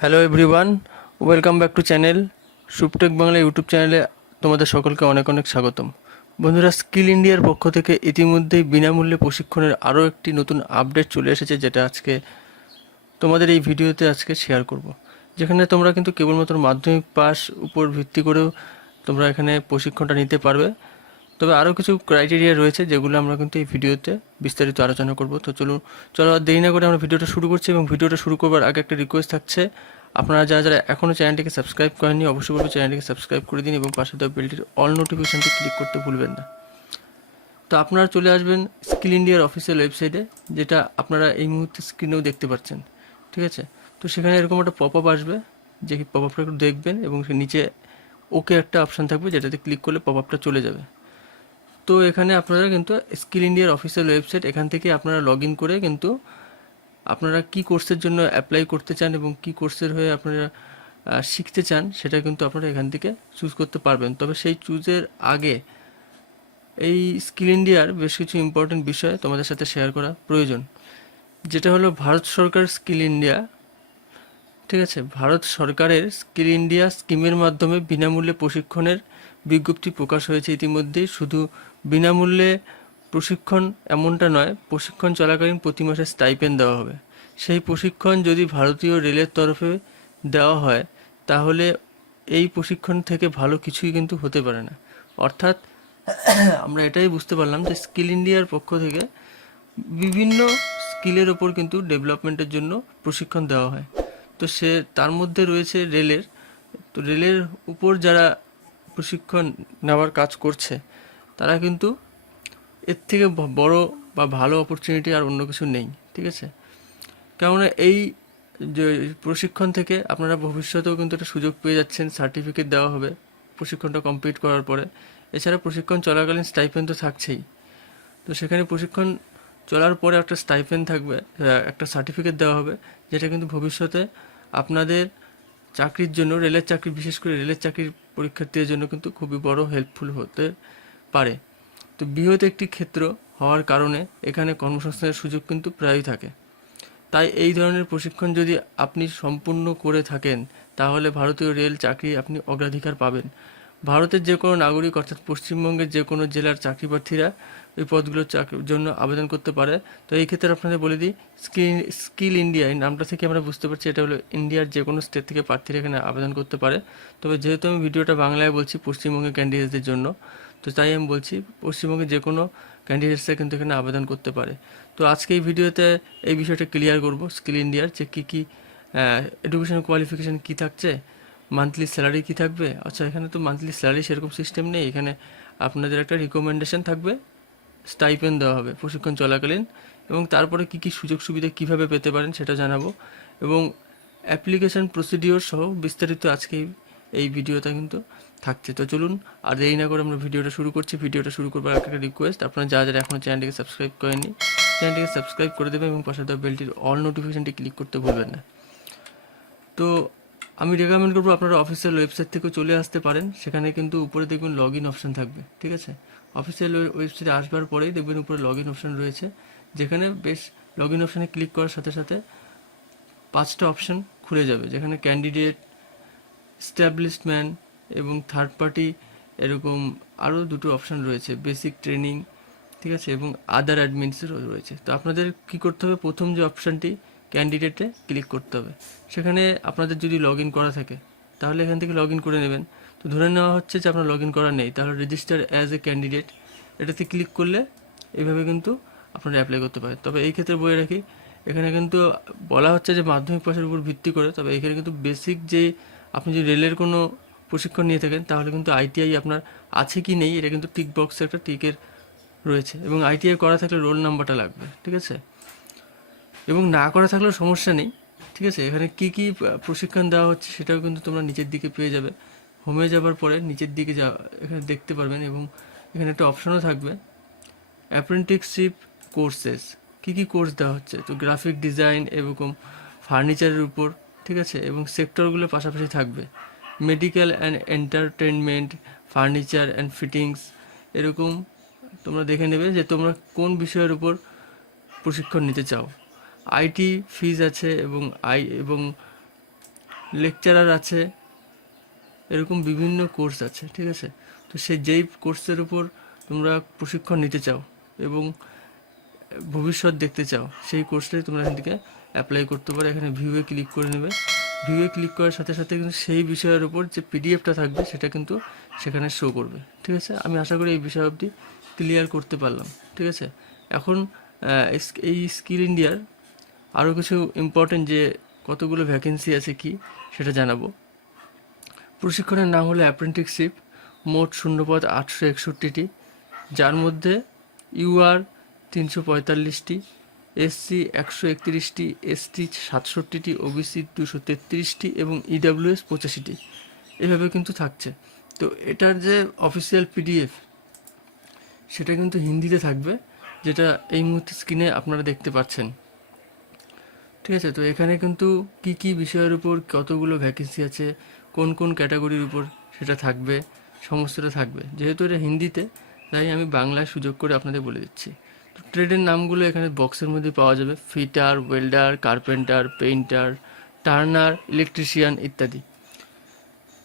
Hello everyone, welcome back to channel সুপটেক Bangla YouTube চ্যানেলে তোমাদের সকলকে অনেক অনেক স্বাগতম। বন্ধুরা, স্কিল ইন্ডিয়ার পক্ষ থেকে ইতিমধ্যেই বিনামূল্যে প্রশিক্ষণের আরও একটি নতুন আপডেট চলে এসেছে, যেটা আজকে তোমাদের এই ভিডিওতে আজকে শেয়ার করব। যেখানে তোমরা কিন্তু কেবলমাত্র মাধ্যমিক পাস উপর ভিত্তি করেও তোমরা এখানে প্রশিক্ষণটা নিতে পারবে। তবে আরও কিছু ক্রাইটেরিয়া রয়েছে যেগুলো আমরা কিন্তু এই ভিডিওতে বিস্তারিত আলোচনা করব। তো চলো আর দেরি না করে আমরা ভিডিওটা শুরু করছি। এবং ভিডিওটা শুরু করবার আগে একটা রিকোয়েস্ট থাকছে, আপনারা যারা যারা এখনও চ্যানেলটিকে সাবস্ক্রাইব করেননি অবশ্যই বলবো চ্যানেলটিকে সাবস্ক্রাইব করে দিন এবং পাশে দেওয়া বেলটির অল নোটিফিকেশনটি ক্লিক করতে ভুলবেন না। তো আপনারা চলে আসবেন স্কিল ইন্ডিয়ার অফিসিয়াল ওয়েবসাইটে, যেটা আপনারা এই মুহূর্তে স্ক্রিনেও দেখতে পাচ্ছেন। ঠিক আছে, তো সেখানে এরকম একটা পপ আপ আসবে, যে পপ আপটা একটু দেখবেন এবং সে নিচে ওকে একটা অপশান থাকবে, যেটাতে ক্লিক করলে পপ আপটা চলে যাবে। তো এখানে আপনারা কিন্তু স্কিল ইন্ডিয়ার অফিসিয়াল ওয়েবসাইট, এখান থেকে আপনারা লগ ইন করে কিন্তু আপনারা কি কোর্সের জন্য অ্যাপ্লাই করতে চান এবং কি কোর্সের হয়ে আপনারা শিখতে চান সেটা কিন্তু আপনারা এখান থেকে চুজ করতে পারবেন। তবে সেই চুজের আগে এই স্কিল ইন্ডিয়ার বেশ কিছু ইম্পর্টেন্ট বিষয় তোমাদের সাথে শেয়ার করা প্রয়োজন, যেটা হলো ভারত সরকার স্কিল ইন্ডিয়া। ঠিক আছে, ভারত সরকারের স্কিল ইন্ডিয়া স্কিমের মাধ্যমে বিনামূল্যে প্রশিক্ষণের বিজ্ঞপ্তি প্রকাশ হয়েছে ইতিমধ্যেই। শুধু বিনামূল্যে প্রশিক্ষণ এমনটা নয়, প্রশিক্ষণ চলাকালীন প্রতি মাসে স্টাইপেন্ড দেওয়া হবে। সেই প্রশিক্ষণ যদি ভারতীয় রেলের তরফে দেওয়া হয়, তাহলে এই প্রশিক্ষণ থেকে ভালো কিছুই কিন্তু হতে পারে না। অর্থাৎ আমরা এটাই বুঝতে পারলাম যে স্কিল ইন্ডিয়ার পক্ষ থেকে বিভিন্ন স্কিলের ওপর কিন্তু ডেভেলপমেন্টের জন্য প্রশিক্ষণ দেওয়া হয়। তো তার মধ্যে রয়েছে রেলের। তো রেলের উপর যারা প্রশিক্ষণ নেওয়ার কাজ করছে, তারা কিন্তু এর থেকে বড় বা ভালো অপরচুনিটি আর অন্য কিছু নেই। ঠিক আছে, কেননা এই যে প্রশিক্ষণ থেকে আপনারা ভবিষ্যতেও কিন্তু একটা সুযোগ পেয়ে যাচ্ছেন, সার্টিফিকেট দেওয়া হবে প্রশিক্ষণটা কমপ্লিট করার পরে। এছাড়া প্রশিক্ষণ চলাকালীন স্টাইপেন্ড তো থাকছেই। তো সেখানে প্রশিক্ষণ চলার পরে একটা স্টাইপেন্ড থাকবে, একটা সার্টিফিকেট দেওয়া হবে, যেটা কিন্তু ভবিষ্যতে আপনাদের চাকরির জন্য, রেলের চাকরি, বিশেষ করে রেলের চাকরির পরীক্ষার্থীদের জন্য কিন্তু খুবই বড় হেল্পফুল হতে পারে। তো বৃহৎ একটি ক্ষেত্র হওয়ার কারণে এখানে কর্মসংস্থানের সুযোগ কিন্তু প্রায়ই থাকে। তাই এই ধরনের প্রশিক্ষণ যদি আপনি সম্পূর্ণ করে থাকেন, তাহলে ভারতীয় রেল চাকরি আপনি অগ্রাধিকার পাবেন। ভারতের যে কোনো নাগরিক, অর্থাৎ পশ্চিমবঙ্গের যে কোনো জেলার চাকরি প্রার্থীরা ওই পদগুলোর চাকরির জন্য আবেদন করতে পারে। তো এই ক্ষেত্রে আপনাদের বলে দিই, স্কিল ইন্ডিয়া এই নামটা থেকে আমরা বুঝতে পারছি এটা হলো ইন্ডিয়ার যে কোনো স্টেট থেকে প্রার্থীরা এখানে আবেদন করতে পারে। তবে যেহেতু আমি ভিডিওটা বাংলায় বলছি পশ্চিমবঙ্গের ক্যান্ডিডেটদের জন্য, তো তাই আমি বলছি পশ্চিমবঙ্গের যে কোনো ক্যান্ডিডেটসরা কিন্তু এখানে আবেদন করতে পারে। তো আজকে এই ভিডিওতে এই বিষয়টা ক্লিয়ার করব, স্কিল ইন্ডিয়ার যে কী কী এডুকেশন কোয়ালিফিকেশান কী থাকছে, মান্থলি স্যালারি কী থাকবে। আচ্ছা, এখানে তো মান্থলি স্যালারি সেরকম সিস্টেম নেই, এখানে আপনাদের একটা রিকমেন্ডেশন থাকবে, স্টাইপেন্ড দেওয়া হবে প্রশিক্ষণ চলাকালীন, এবং তারপরে কী কী সুযোগ সুবিধা কীভাবে পেতে পারেন সেটা জানাবো, এবং অ্যাপ্লিকেশন প্রসিডিওর সহ বিস্তারিত আজকে এই ভিডিওটা কিন্তু থাকছে। তো চলুন আর দেরি না করে আমরা ভিডিওটা শুরু করছি। ভিডিওটা শুরু করবার একটা রিকোয়েস্ট, আপনারা যারা যারা এখনও চ্যানেলটিকে সাবস্ক্রাইব করেননি চ্যানেলটিকে সাবস্ক্রাইব করে দেবেন এবং পাশে দেওয়া বেলটির অল নোটিফিকেশনটি ক্লিক করতে ভুলবেন না। তো আমি রেকমেন্ড করবো আপনারা অফিসিয়াল ওয়েবসাইট থেকেও চলে আসতে পারেন। সেখানে কিন্তু উপরে দেখবেন লগ ইন অপশান থাকবে। ঠিক আছে, অফিসিয়াল ওয়েবসাইটে আসবার পরেই দেখবেন উপরে লগ ইন অপশান রয়েছে, যেখানে বেশ লগ ইন অপশানে ক্লিক করার সাথে সাথে 5টা অপশান খুলে যাবে, যেখানে ক্যান্ডিডেট, স্ট্যাবলিশমেন্ট এবং থার্ড পার্টি, এরকম আরও দুটো অপশান রয়েছে, বেসিক ট্রেনিং। ঠিক আছে, এবং আদার অ্যাডমিনসেরও রয়েছে। তো আপনাদের কী করতে হবে, প্রথম যে অপশানটি ক্যান্ডিডেটে ক্লিক করতে হবে। সেখানে আপনাদের যদি লগ ইন করা থাকে তাহলে এখান থেকে লগ ইন করে নেবেন। তো ধরে নেওয়া হচ্ছে যে আপনার লগ ইন করা নেই, তাহলে রেজিস্টার অ্যাজ এ ক্যান্ডিডেট এটাতে ক্লিক করলে এইভাবে কিন্তু আপনারা অ্যাপ্লাই করতে পারেন। তবে এই ক্ষেত্রে বলে রাখি, এখানে কিন্তু বলা হচ্ছে যে মাধ্যমিক পাশের উপর ভিত্তি করে, তবে এখানে কিন্তু বেসিক যে আপনি যদি রেলের কোনো প্রশিক্ষণ নিয়ে থাকেন তাহলে কিন্তু আইটিআই আপনার আছে কি নেই এটা কিন্তু টিক বক্সে একটা টিকের রয়েছে, এবং আইটিআই করা থাকলে রোল নাম্বারটা লাগবে। ঠিক আছে, এবং না করা থাকলেও সমস্যা নেই। ঠিক আছে, এখানে কি কি প্রশিক্ষণ দেওয়া হচ্ছে সেটাও কিন্তু তোমরা নিচের দিকে পেয়ে যাবে। হোমে যাবার পরে নিচের দিকে এখানে দেখতে পারবেন, এবং এখানে একটা অপশনও থাকবে অ্যাপ্রেন্টিসশিপ কোর্সেস, কী কী কোর্স দেওয়া হচ্ছে। তো গ্রাফিক ডিজাইন এরকম ফার্নিচারের উপর। ঠিক আছে, এবং সেক্টরগুলো পাশাপাশি থাকবে, medical and entertainment, furniture and fittings, এরকম তোমরা দেখে নেবে যে তোমরা কোন বিষয়ের উপর প্রশিক্ষণ নিতে চাও। আইটি ফিজ আছে, এবং লেকচারার আছে, এরকম বিভিন্ন কোর্স আছে, ঠিক আছে। তো যেই কোর্সের উপর তোমরা প্রশিক্ষণ নিতে চাও এবং ভবিষ্যৎ দেখতে চাও, সেই কোর্সটাই তোমরা এখান থেকে অ্যাপ্লাই করতে পারো। এখানে ভিউয়ে ক্লিক করে নেবে। ভিউয়ে ক্লিক করার সাথে সাথে কিন্তু সেই বিষয়ের উপর যে পিডিএফটা থাকবে সেটা কিন্তু সেখানে শো করবে, ঠিক আছে। আমি আশা করি এই বিষয় অবধি ক্লিয়ার করতে পারলাম, ঠিক আছে। এখন এই স্কিল ইন্ডিয়ার আরও কিছু ইম্পর্টেন্ট যে কতগুলো ভ্যাকেন্সি আছে কি সেটা জানাবো। প্রশিক্ষণের নাম হলো অ্যাপ্রেন্টিসশিপ। মোট শূন্যপদ 861টি, যার মধ্যে ইউআর 345টি, এসসি 131টি, এসটি 67টি, ওবিসি 233টি এবং ইডাব্লিউএস 85টি, এভাবে কিন্তু থাকছে। তো এটার যে অফিসিয়াল পিডিএফ সেটা কিন্তু হিন্দিতে থাকবে, যেটা এই মুহূর্তে স্ক্রিনে আপনারা দেখতে পাচ্ছেন, ঠিক আছে। তো এখানে কিন্তু কি কি বিষয়ের উপর কতগুলো ভ্যাকেন্সি আছে, কোন কোন ক্যাটাগরির উপর সেটা থাকবে, সমস্তটা থাকবে। যেহেতু এটা হিন্দিতে, তাই আমি বাংলায় সুযোগ করে আপনাদের বলে দিচ্ছি। তো ট্রেডের নামগুলো এখানে বক্সের মধ্যে পাওয়া যাবে: fitter, welder, carpenter, painter, turner, electrician ইত্যাদি।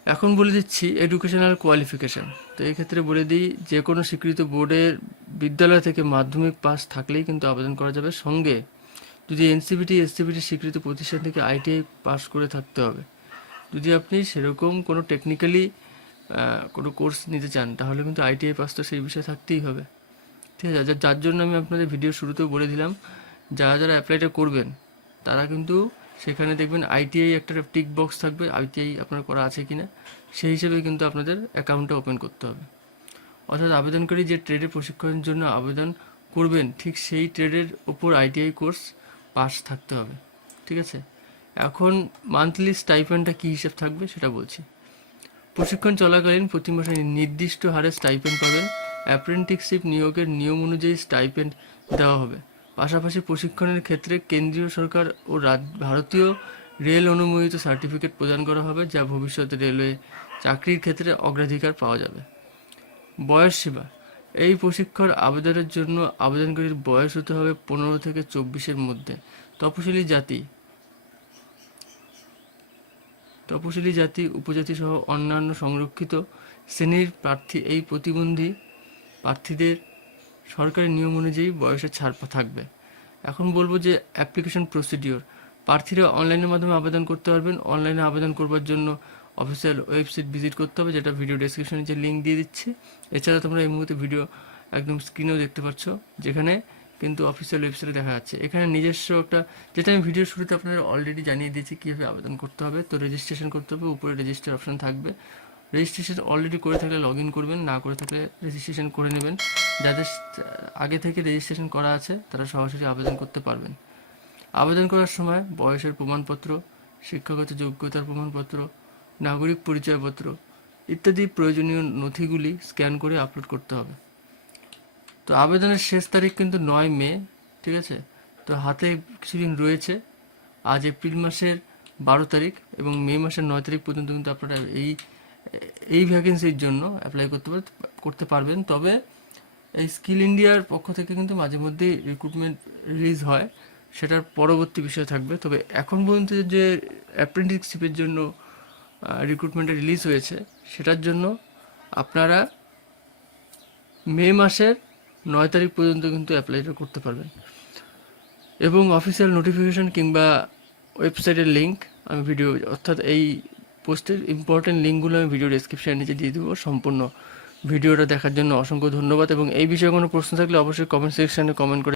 এখন বলে দিচ্ছি এডুকেশনাল কোয়ালিফিকেশান। তো এই ক্ষেত্রে বলে দিই, যে কোনো স্বীকৃত বোর্ডের বিদ্যালয় থেকে মাধ্যমিক পাস থাকলেই কিন্তু আবেদন করা যাবে। সঙ্গে যদি এনসিবিটি, এসসিবিটি স্বীকৃত প্রতিষ্ঠান থেকে আইটিআই পাস করে থাকতে হবে। যদি আপনি সেরকম কোনো টেকনিক্যালি কোনো কোর্স নিতে চান, তাহলে কিন্তু আইটিআই পাস তো সেই বিষয়ে থাকতেই হবে, ঠিক আছে। যার জন্য আমি আপনাদের ভিডিও শুরুতেও বলে দিলাম, যারা যারা অ্যাপ্লাইটা করবেন তারা কিন্তু সেখানে দেখবেন আইটিআই একটা টিক বক্স থাকবে, আইটিআই আপনার করা আছে কিনা, সেই হিসেবে কিন্তু আপনাদের অ্যাকাউন্টটা ওপেন করতে হবে। অর্থাৎ আবেদনকারী যে ট্রেডের প্রশিক্ষণের জন্য আবেদন করবেন, ঠিক সেই ট্রেডের ওপর আইটিআই কোর্স পাস থাকতে হবে, ঠিক আছে। এখন মান্থলি স্টাইপেন্ডটা কী হিসেব থাকবে সেটা বলছি। প্রশিক্ষণ চলাকালীন প্রতি মাসে নির্দিষ্ট হারে স্টাইপেন্ড পাবেন। অ্যাপ্রেন্টিসশিপ নিয়োগের নিয়ম অনুযায়ী স্টাইপেন্ড দেওয়া হবে। পাশাপাশি প্রশিক্ষণের ক্ষেত্রে কেন্দ্রীয় সরকার ও ভারতীয় রেল অনুমোদিত সার্টিফিকেট প্রদান করা হবে, যা ভবিষ্যতে রেলওয়ে চাকরির ক্ষেত্রে অগ্রাধিকার পাওয়া যাবে। বয়স সীমা: এই প্রশিক্ষণ আবেদনের জন্য আবেদনকারীর বয়স হতে হবে 15 থেকে 24-এর মধ্যে। তপশিলি জাতি, উপজাতি সহ অন্যান্য সংরক্ষিত শ্রেণীর প্রার্থী, এই প্রতিবন্ধী প্রার্থীদের সরকারি নিয়ম অনুযায়ী বয়সের ছাড় থাকবে। এখন বলবো যে অ্যাপ্লিকেশন প্রসিডিওর। প্রার্থীরা অনলাইনের মাধ্যমে আবেদন করতে পারবেন। অনলাইনে আবেদন করবার জন্য অফিসিয়াল ওয়েবসাইট ভিজিট করতে হবে, যেটা ভিডিও ডেসক্রিপশনে যে লিঙ্ক দিয়ে দিচ্ছি। এছাড়া তোমরা এই মুহূর্তে ভিডিও একদম স্ক্রিনেও দেখতে পাচ্ছ, যেখানে কিন্তু অফিসিয়াল ওয়েবসাইটে দেখা যাচ্ছে। এখানে নিজস্ব একটা, যেটা আমি ভিডিওর শুরুতে আপনাদের অলরেডি জানিয়ে দিয়েছি কীভাবে আবেদন করতে হবে। তো রেজিস্ট্রেশন করতে হবে, উপরে রেজিস্টার অপশন থাকবে। রেজিস্ট্রেশন অলরেডি করে থাকলে লগ ইন করবেন, না করে থাকলে রেজিস্ট্রেশন করে নেবেন। যাদের আগে থেকে রেজিস্ট্রেশন করা আছে তারা সরাসরি আবেদন করতে পারবেন। আবেদন করার সময় বয়সের প্রমাণপত্র, শিক্ষাগত যোগ্যতার প্রমাণপত্র, নাগরিক পরিচয়পত্র ইত্যাদি প্রয়োজনীয় নথিগুলি স্ক্যান করে আপলোড করতে হবে। তো আবেদনের শেষ তারিখ কিন্তু 9 মে, ঠিক আছে। তো হাতে কিছুদিন রয়েছে। আজ এপ্রিল মাসের 12 তারিখ এবং মে মাসের 9 তারিখ পর্যন্ত কিন্তু আপনারা এই ভ্যাকেন্সির জন্য অ্যাপ্লাই করতে পারবেন। তবে এই স্কিল ইন্ডিয়ার পক্ষ থেকে কিন্তু মাঝে মধ্যেই রিক্রুটমেন্ট রিলিজ হয়, সেটার পরবর্তী বিষয় থাকবে। তবে এখন পর্যন্ত যে অ্যাপ্রেন্টিসশিপের জন্য রিক্রুটমেন্টে রিলিজ হয়েছে, সেটার জন্য আপনারা মে মাসের 9 তারিখ পর্যন্ত কিন্তু অ্যাপ্লাইটা করতে পারবেন। এবং অফিসিয়াল নোটিফিকেশন কিংবা ওয়েবসাইটের লিঙ্ক আমি অর্থাৎ এই পোস্টের ইম্পর্টেন্ট লিঙ্কগুলো আমি ভিডিও ডেসক্রিপশানে নিচে দিয়ে দেবো। সম্পূর্ণ ভিডিওটা দেখার জন্য অসংখ্য ধন্যবাদ। এবং এই বিষয়ে কোনো প্রশ্ন থাকলে অবশ্যই কমেন্ট সেকশানে কমেন্ট করে